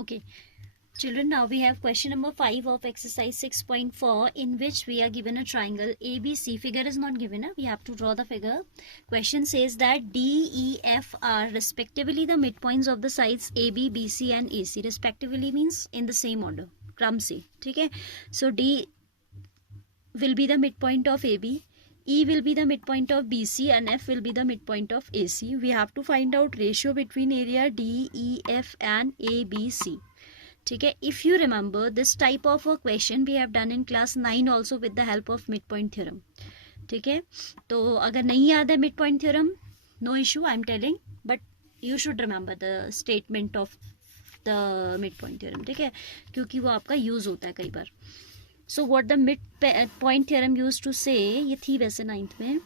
Okay. Children, now we have question number 5 of exercise 6.4, in which we are given a triangle ABC. Figure is not given. We have to draw the figure. Question says that D, E, F are respectively the midpoints of the sides AB, BC and AC. Respectively means in the same order. क्रम से, ठीक है. So D will be the midpoint of AB. E will be the midpoint of BC and F will be the midpoint of AC. We have to find out ratio between area D, E, F and ABC. ठीक है. If you remember, this type of a question we have done in class 9 also with the help of midpoint theorem. ठीक है. तो अगर नहीं याद है midpoint theorem, no issue, I am telling, but you should remember the statement of the midpoint theorem. ठीक है, क्योंकि वो आपका यूज होता है कई बार. So what the midpoint theorem used to say, ये थी वैसे 9th में,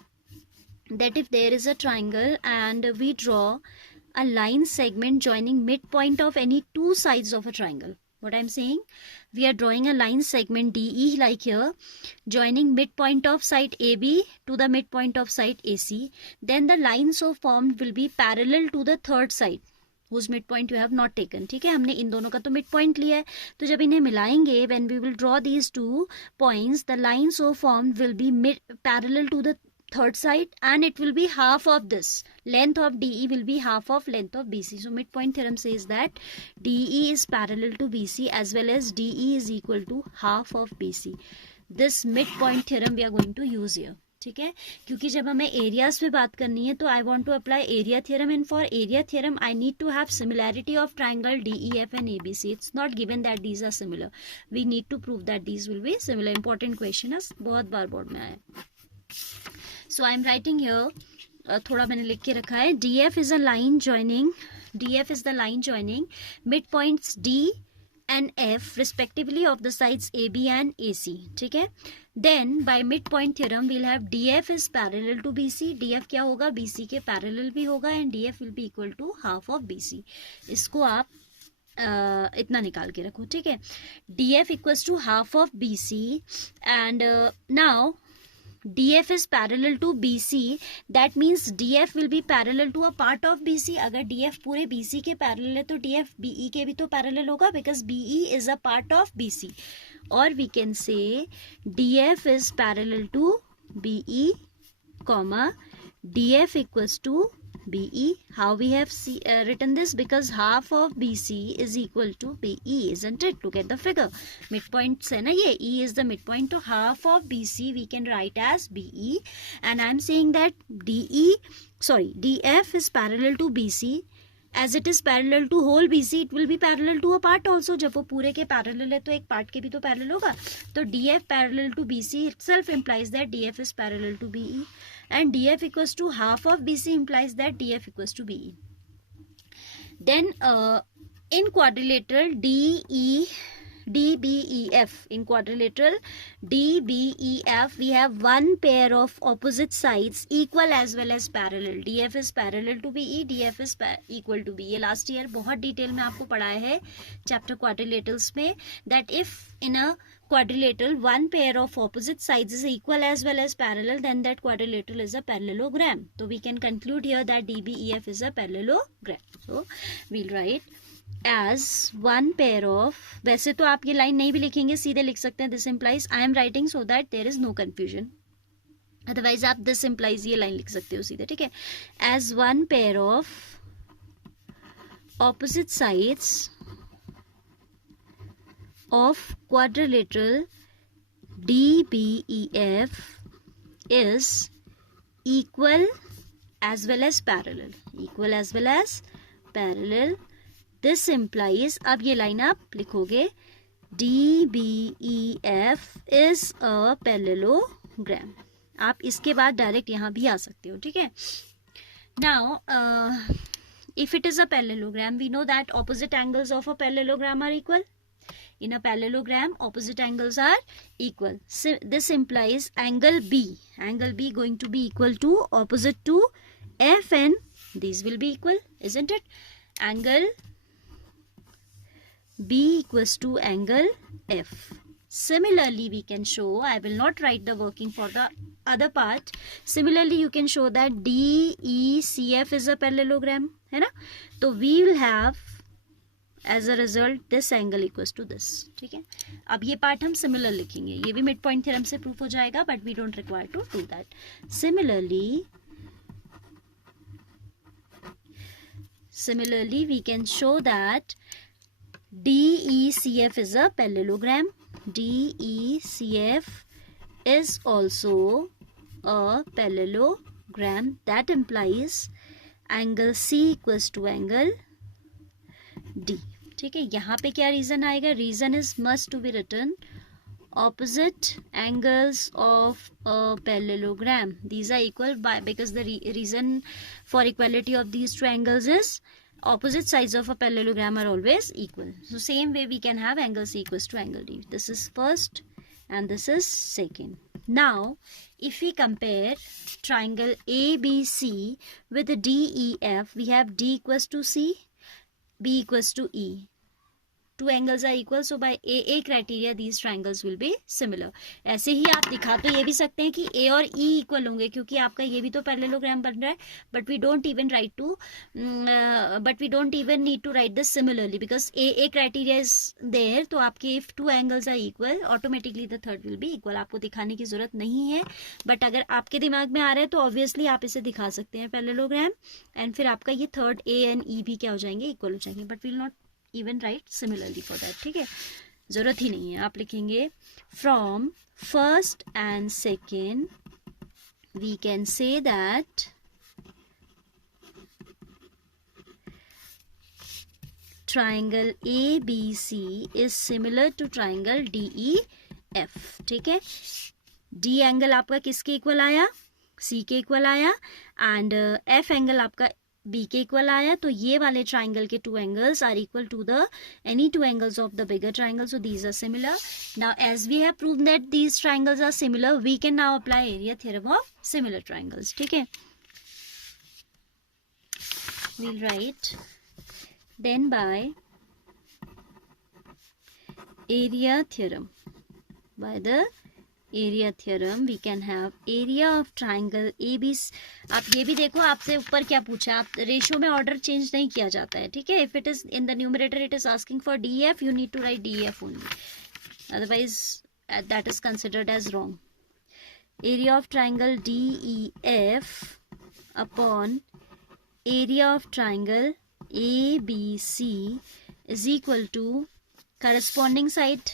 that if there is a triangle and we draw a line segment joining midpoint of any two sides of a triangle. What I'm saying, we are drawing a line segment DE like here, joining midpoint of side AB to the midpoint of side AC. Then the line so formed will be parallel to the third side whose midpoint you have not taken. ठीक है, हमने इन दोनों का तो midpoint लिया है, तो जब इन्हें मिलाएंगे, when we will draw these two points, the line so formed will be parallel to the third side and it will be half of this. Length of DE will be half of length of BC. So midpoint theorem says that DE is parallel to BC as well as DE is equal to half of BC. This midpoint theorem we are going to use here. ठीक है, क्योंकि जब हमें areas पे बात करनी है तो I want to apply area theorem, and for area theorem I need to have similarity of triangle DEF and ABC. It's not given that these are similar, we need to prove that these will be similar. Important question है, बहुत बार board में आया. So I am writing here, थोड़ा मैंने लिख के रखा है, DF is the line joining midpoints D and F respectively of the sides AB and AC. ठीक है. Then by midpoint theorem we'll have DF is parallel to BC. DF क्या होगा, BC के parallel भी होगा, and DF will be equal to half of BC. इसको आप इतना निकाल के रखो. ठीक है, DF equals to half of BC and now DF is parallel to BC. That means DF will be parallel to a part of BC. अगर DF पूरे BC के parallel है तो DF BE के भी तो parallel होगा, because BE is a part of BC. Or we can say DF is parallel to BE, comma DF equals to BE. How we have written this? Because half of BC is equal to BE, isn't it? Look at the figure. Midpoint से ना ये E is the midpoint, तो half of BC we can write as BE, and I'm saying that DF is parallel to BC. As it is parallel to whole BC, it will be parallel to a part also. जब वो पूरे के parallel है तो एक part के भी तो parallel होगा. तो DF parallel to BC itself implies that DF is parallel to BE, and DF equals to half of BC implies that DF equals to BE. Then in quadrilateral DBEF, in quadrilateral DBEF we have one pair of opposite sides equal as well as parallel. DF is parallel to BE, DF is equal to BE. ये last year बहुत detail में आपको पढ़ाया है chapter quadrilaterals में, that if in a quadrilateral one pair of opposite sides is equal as well as parallel, then that quadrilateral is a parallelogram. So we can conclude here that DBEF is a parallelogram. So we'll write as one pair of, वैसे तो आप ये line नहीं भी लिखेंगे, सीधे लिख सकते हैं this implies. I am writing so that there is no confusion. Otherwise आप this implies ये लाइन लिख सकते हो सीधे. ठीक है, as one pair of opposite sides of quadrilateral DBEF is equal as well as parallel. Equal as well as parallel. This implies, अब ये लाइन आप लिखोगे, DBEF is a parallelogram. आप इसके बाद डायरेक्ट यहाँ भी आ सकते हो. ठीक है. Now if it is a parallelogram, we know that opposite angles of a parallelogram are equal. In a parallelogram, opposite angles are equal. So this implies angle B going to be equal to opposite to F, and these will be equal, isn't it? Angle B equals to angle F. Similarly, we can show, I will not write the working for the other part. Similarly, you can show that DECF is a parallelogram, है ना? So we will have as a result this angle equals to this. ठीक है, अब ये part हम similar लिखेंगे, ये भी मिड पॉइंट थ्योरम से प्रूफ हो जाएगा, but we don't require to do that. Similarly, we can show that DECF is a parallelogram. DECF is also a parallelogram. That implies angle C equals to angle D. ठीक है, यहाँ पे क्या reason आएगा? Reason is must to be written opposite angles of a parallelogram. These are equal because the reason for equality of these two angles is opposite sides of a parallelogram are always equal. So same way we can have angle C equals to angle D. This is first and this is second. Now if we compare triangle ABC with DEF, we have D equals to C, B equals to E. Two angles are equal, so by AA criteria these triangles will be similar. ऐसे ही आप दिखा तो ये भी सकते हैं कि A और E इक्वल होंगे, क्योंकि आपका ये भी तो पैरेललोग्राम बन रहा है, but we don't even need to write this similarly because AA criteria is there. तो आपके if two angles are equal, automatically the third will be equal. आपको दिखाने की जरूरत नहीं है, but अगर आपके दिमाग में आ रहा है तो obviously आप इसे दिखा सकते हैं पैरेललोग्राम, and फिर आपका ये थर्ड A and E भी क्या हो जाएंगे? इक्वल हो जाएंगे. But we'll not even write similarly for that. ठीक है, जरूरत ही नहीं है. आप लिखेंगे from first and second we can say that triangle ABC is similar to triangle DEF. ठीक है, D एंगल आपका किसके इक्वल आया? C के इक्वल आया, एंड F एंगल आपका B के इक्वल आया. तो ये वाले ट्राइंगल के two angles are equal to the any two angles of the bigger triangle, so these are similar. Now as we have proved that these triangles are similar, we can now apply area theorem of similar triangles. ठीक है, we'll write then by area theorem, by the area theorem we can have area of triangle ABC. आप ये भी देखो, आपसे ऊपर क्या पूछा, आप रेशियो में ऑर्डर चेंज नहीं किया जाता है. ठीक है, if it is in the numerator it is asking for DEF, you need to write DEF only, otherwise that is considered as wrong. Area of triangle DEF upon area of triangle ABC is equal to corresponding side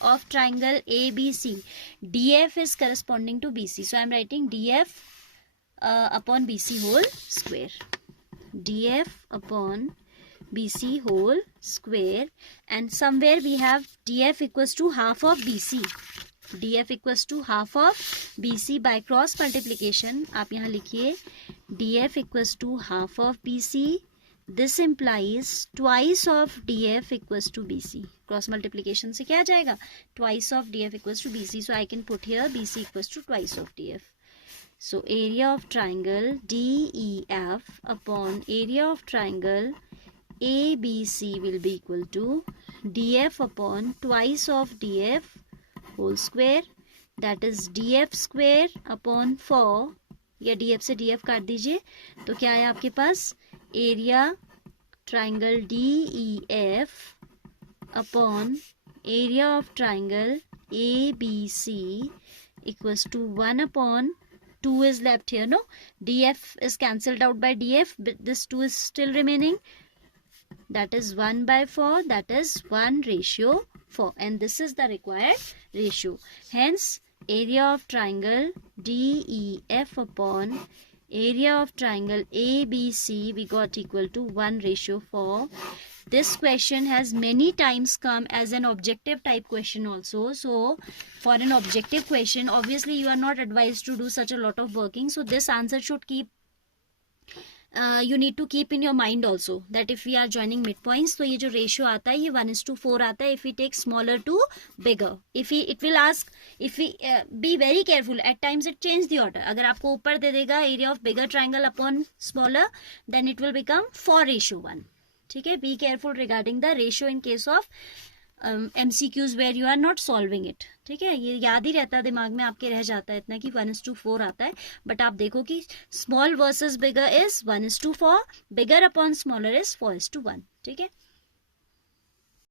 of triangle ABC. DF is corresponding to BC, so I am writing DF upon BC whole square. DF upon BC whole square, and somewhere we have DF equals to half of BC. DF equals to half of BC by cross multiplication. आप यहाँ लिखिए DF equals to half of BC. This implies twice of DF equals to BC. Cross multiplication से क्या आ जाएगा? Twice of DF equals to BC. So I can put here BC equals to twice of DF. So area of triangle DEF upon area of triangle ABC will be equal to DF upon twice of DF whole square. That is DF square upon 4. या DF से DF काट दीजिए, तो क्या है आपके पास? Area triangle DEF upon area of triangle ABC equals to 1 upon 2 is left here. No, DF is cancelled out by DF, but this 2 is still remaining. That is 1 by 4. That is 1:4, and this is the required ratio. Hence area of triangle DEF upon area of triangle ABC we got equal to 1:4. This question has many times come as an objective type question also. So for an objective question, obviously you are not advised to do such a lot of working. So this answer should keep you need to keep in your mind also that if we are joining midpoints, तो ये जो ratio आता है ये 1:4 आता है if we take smaller to bigger. It will ask if we be very careful, at times it change the order. अगर आपको ऊपर दे देगा area of bigger triangle upon smaller, then it will become 4:1. ठीक है, be careful regarding the ratio in case of MCQs where you are not solving it. ठीक है, ये याद ही रहता है, दिमाग में आपके रह जाता है इतना कि 1:4 आता है, बट आप देखो कि small versus bigger is 1:4, bigger upon smaller is 4:1. ठीक है.